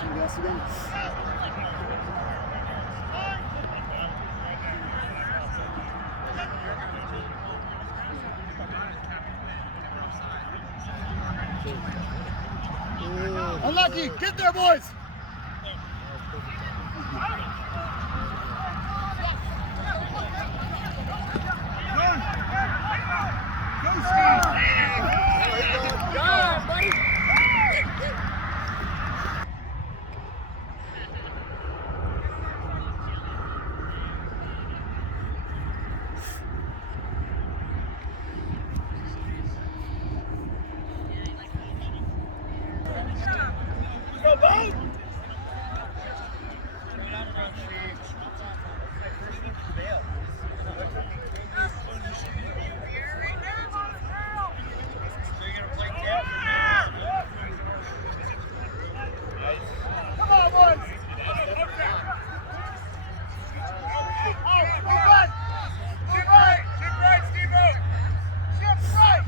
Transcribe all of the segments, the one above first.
Somebody else again. Unlucky! Get there, boys! Go, Steve! Good, buddy! Go, Boat! Come on, boys! Chip right, Steamboat! Chip right!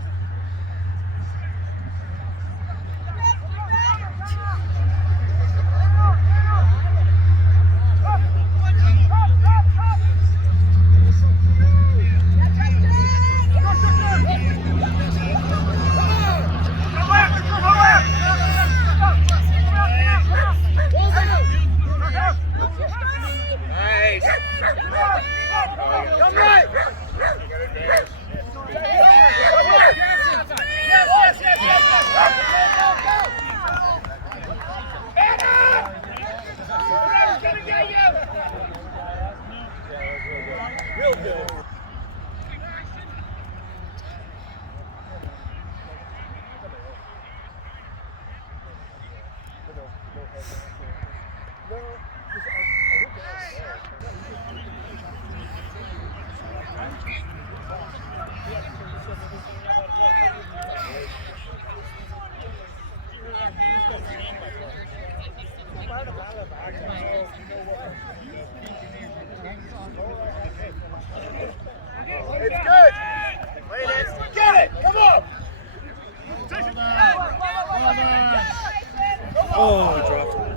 Come right! Real good. It's good. Get it. Come on. Oh, he dropped it.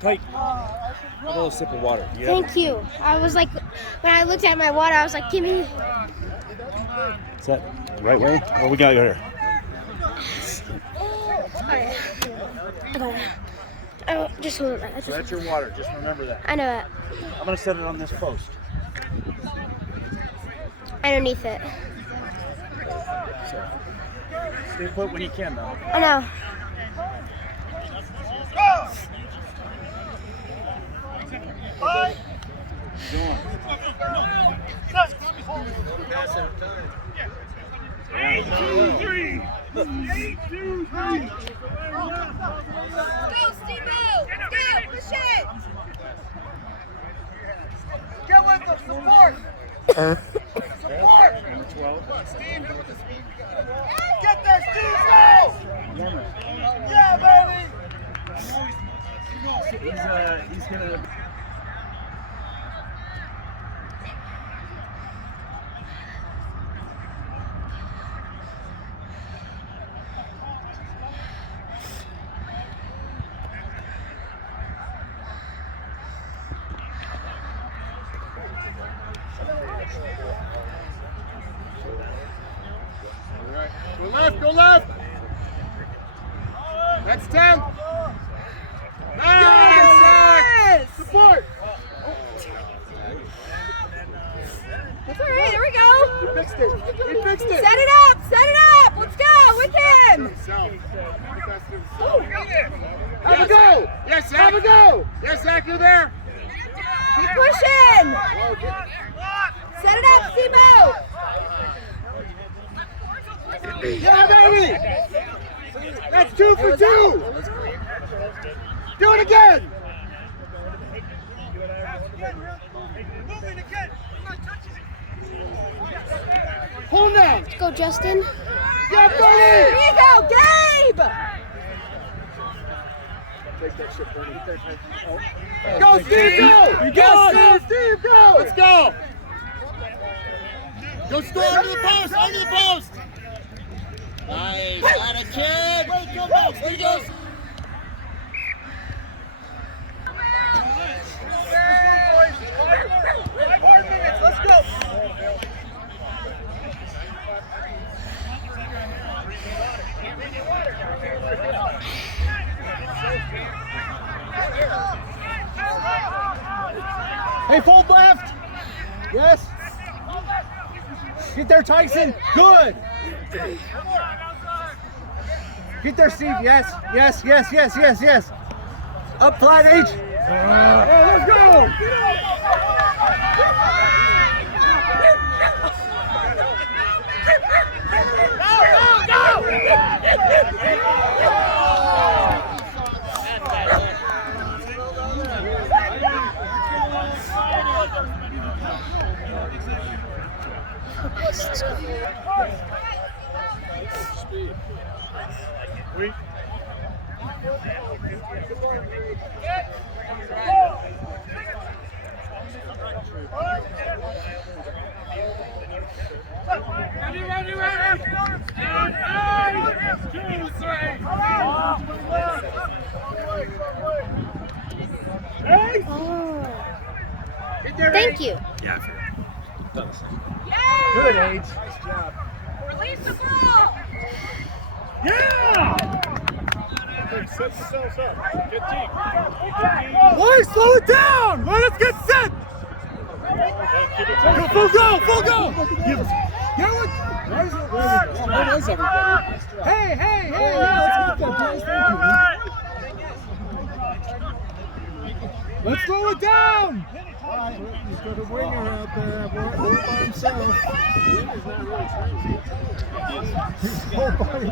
Tight. A little sip of water. Yeah. Thank you. I was like, when I looked at my water, I was like, give me. Is that the right way? What we got here? Alright. I got it. Oh, just hold it. So that's your water. Just remember that. I know that. I'm going to set it on this post. Underneath it. So, stay put when you can, though. I know. Go! Five. Go on. 8, 2, 3. 8, 2, 3. Go, Steamboat! Go, push it! Get with the support. Support. Number 12. Get there, Steve. Go. Yeah, baby. He's going to... Go left, go left. That's 10. Nice! Support. That's all right, there we go. He fixed it. He fixed it. Set it up, set it up. Let's go with him. Have a go. Yes, Zach. Have a go. Yes, Zach, you're there. Keep pushing. Set it up, Steamboat. Yeah, baby. That's 2 for 2. Do it again. Hold now. Let's go, Justin. Yeah, Here buddy. you go, Gabe. Take that shit, buddy. Go, Steve, go. Go, Steve, go. Let's go. Go score under the post, under the post. Nice, got a kid. Wait, go back. There he goes. Hey, fold left. Yes. Get there, Tyson. Good. Get there, Steve. Yes, yes, yes, yes, yes, yes. Up flat, H. Hey, let's go. Thank you. Yeah, I figured. Done. Good, H. Release the ball. Yeah! Set yourselves up. Get deep. Boy, slow it down! Let us get set! Go, full go! Full go! Give us. Get what? Where is everybody? Hey, hey, hey! Yeah, let's get that, guys. Thank you. Let's slow it down! He's got a winger out there all by himself.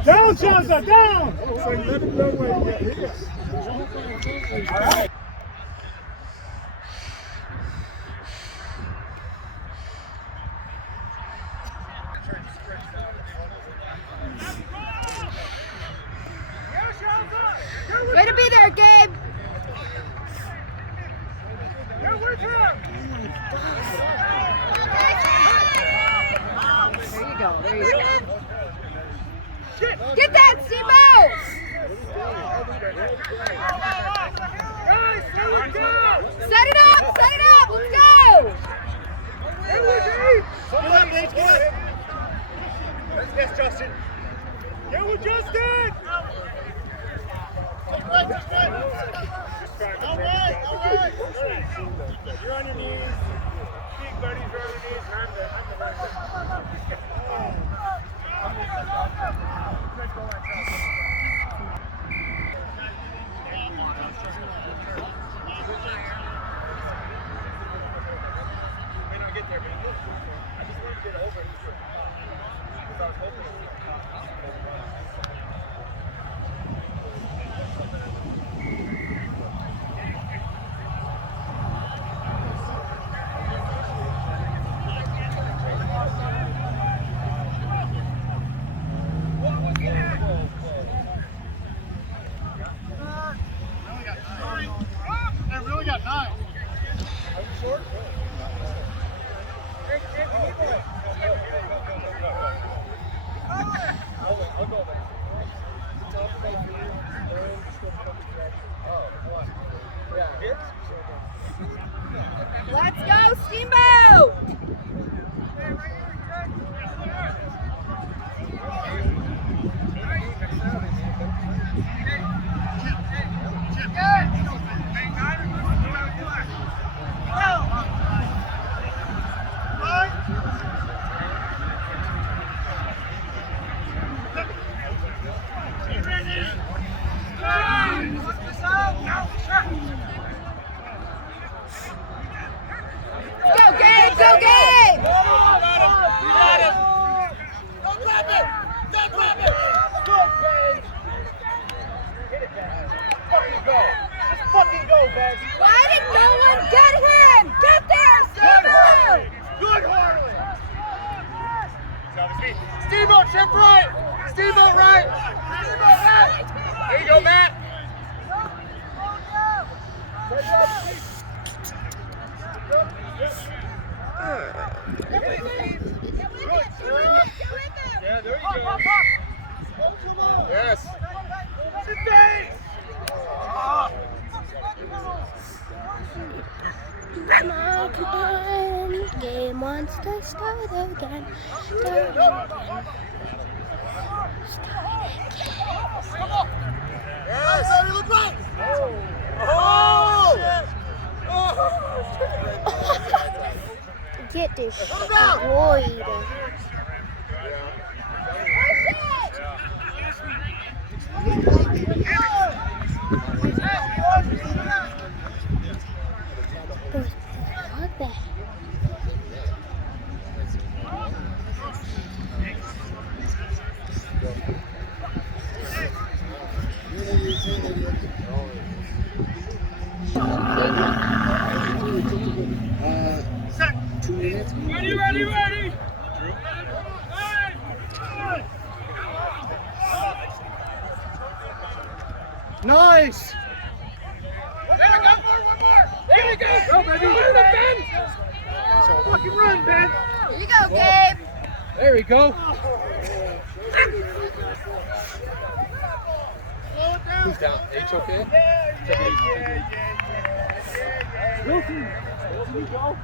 Down, Shasta, down! So let him know where you get here. All right. Way to be there, Gabe. There you go. There you go. Get that, Steamboat. Set it up. Set it up. Let's go. Get up, Nate. Get up. Yes, Justin. Get with Justin. All right. You're on your knees. Big buddies are on your knees. I'm the may not get there, but I just wanted to get over it. Because I was hoping. Let's go, Steamboat. Go, Gabe! Go, Gabe! Why did no one get him? Get there, Steamboat! Good, Harlan! Steamboat, chip right! Steamboat right! Steamboat right! There you go, Matt! Yeah, there you go. Yes. Sit base! Come on, come on. Game wants to start again. Start again. Yes, look right! get destroyed. What the heck? Ready. Nice. One more. There we go. Go, baby. Ben. Fucking run, Ben. Here you go, Gabe. There we go. Who's down? H okay? Wilson, can you go?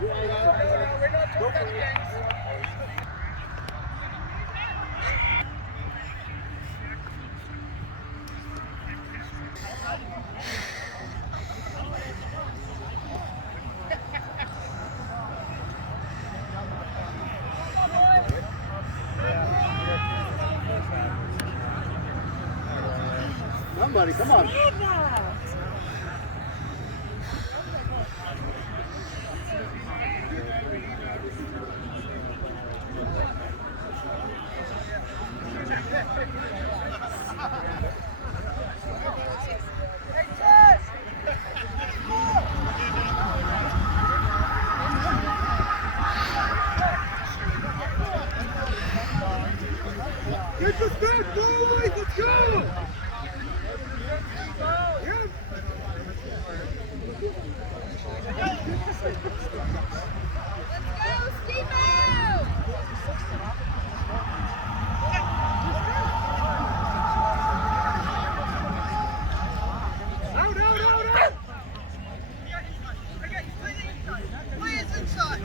Go for it. Somebody, come on. Get the back, boys! Let's go! Let's go, Steamboat! Out! Please inside.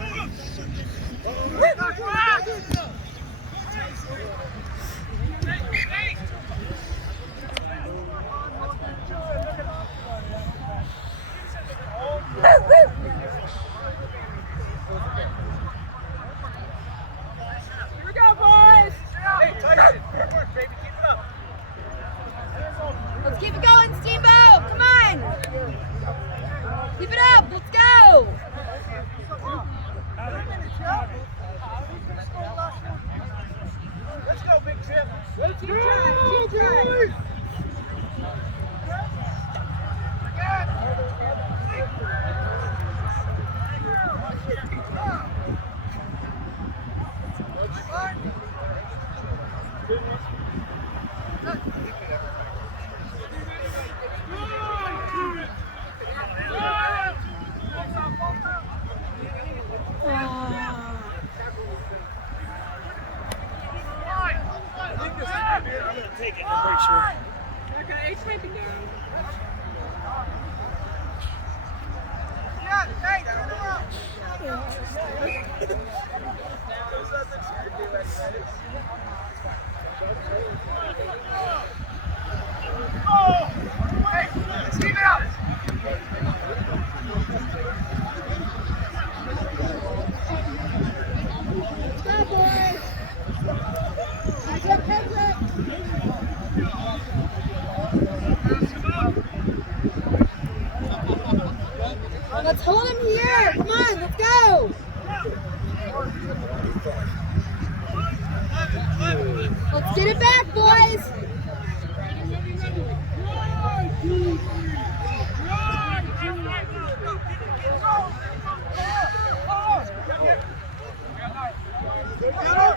Here we go, boys! Hey, Tyson, good work, baby. Keep it up. Let's keep it going, Steamboat! Come on! Keep it up! Let's go! Let's go, Big Chip. Let's go, Keep trying. boys! I'm gonna take it, I'm pretty sure. Okay, it's maybe down. Let's hold him here. Come on, let's go. Let's get it back, boys.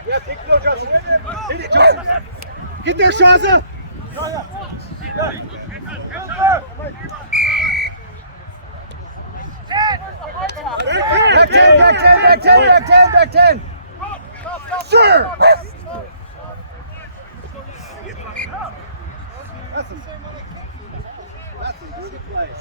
Yeah, take it, Justin. Hit it, Justin. Get there, Shaza. Back 10. Sir! That's a good place.